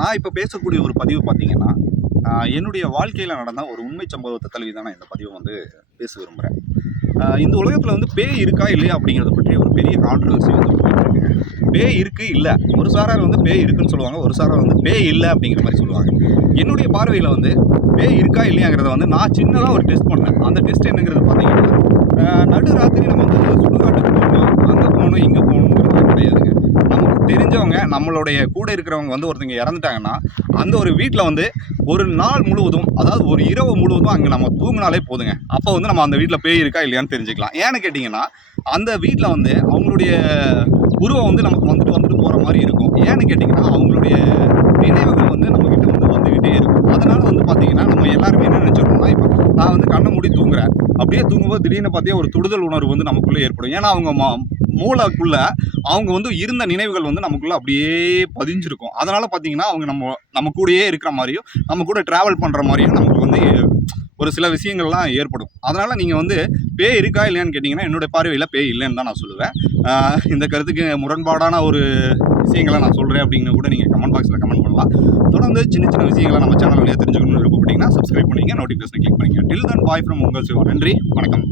நான் இப்போ பேசக்கூடிய ஒரு பதிவு பார்த்தீங்கன்னா, என்னுடைய வாழ்க்கையில நடந்த ஒரு உண்மை சம்பவத்த தழுவி தான் நான் இந்த பதிவ வந்து பேச விரும்புறேன். இந்த உலகத்தில வந்து பேய் இருக்கா? இல்லையா? அப்படிங்கிறத பற்றி ஒரு பெரிய கான்ட்ரோவர்சி வந்து போயிட்டு இருக்குங்க. பேய் இருக்கு, இல்ல. ஒரு சாரார் வந்து பேய் இருக்குன்னு சொல்லுவாங்க. ஒரு சாரார் வந்து பேய் இல்ல அப்படிங்கிற மாரி சொல்லுவாங்க. என்னுடைய பார்வையில வந்து பேய் இருக்கா? இல்லையாங்கிறத வந்து நான் சின்னதா ஒரு டெஸ்ட் பண்ணேன். அந்த டெஸ்ட் என்னங்கிறது பார்த்தீங்கன்னா, நடுராத்திரி நம்ம வந்து சுடுகாட்டுக்கு போகணும், அங்க போகணும், இங்க போகணுங்கிறது கிடையாதுங்க. நமக்கு தெரிஞ்சவங்க, நம்மளுடைய கூட இருக்கிறவங்க வந்து ஒருத்தங்க இறந்துட்டாங்கன்னா, அந்த ஒரு வீட்ல வந்து ஒரு நாள் முழுவதும், அதாவது ஒரு இரவு முழுவதும் அங்க நம்ம தூங்குனாலே போதுங்க. அப்போ வந்து நம்ம அந்த வீட்ல பேய் இருக்கா இல்லையான்னு தெரிஞ்சுக்கலாம். ஏன்னு கேட்டீங்கன்னா, அந்த வீட்ல வந்து அவங்களுடைய உருவம் வந்து நமக்கு வந்துட்டு வந்துட்டு போற மாரி இருக்கும். ஏன்னு கேட்டீங்கன்னா, அவங்களுடைய நினைவுகள் வந்து நம்மகிட்ட வந்து வந்துகிட்டே இருக்கும். அதனால வந்து பார்த்தீங்கன்னா, நம்ம எல்லாருமே என்ன நினைச்சிடுறோம்னா, இப்ப நான் வந்து கண்ண மூடி தூங்குறேன். அப்படியே தூங்கும்போது திடீர்னு பார்த்தீங்கன்னா ஒரு தொடுதல் உணர்வு வந்து நமக்குள்ள ஏற்படும். ஏன்னா அவங்க மூளைக்குள்ள அவங்க வந்து இருந்த நினைவுகள் வந்து நமக்குள்ள அப்படியே பதிஞ்சிருக்கும். அதனால பார்த்தீங்கன்னா, அவங்க நம்ம கூடயே இருக்கிற மாரியும், நம்ம கூட டிராவல் பண்ற மாரியும் நமக்கு வந்து ஒரு சில விஷயங்கள்லாம் ஏற்படும். அதனால நீங்க வந்து பேய் இருக்கா இல்லையான்னு கேட்டீங்கன்னா, என்னுடைய பார்வையில பேய் இல்லைன்னு தான் நான் சொல்லுவேன். இந்த கருத்துக்கு முரண்பாடான ஒரு விஷயங்கள நான் சொல்றேன் அப்படின்னு கூட நீங்க கமெண்ட் பாக்ஸ்ல கமெண்ட் பண்ணலாம். தொடர்ந்து சின்ன சின்ன விஷயங்கள நம்ம சேனல் வழியா தெரிஞ்சுக்கணும்னு விருப்பப்பட்டீங்கன்னா, சப்ஸ்கிரைப் பண்ணிக்கங்க, நோட்டிஃபிகேஷன் கிளிக் பண்ணிக்கங்க. டில் தென் பாய் ஃப்ரம் உங்கள் சிவா. நன்றி, வணக்கம்.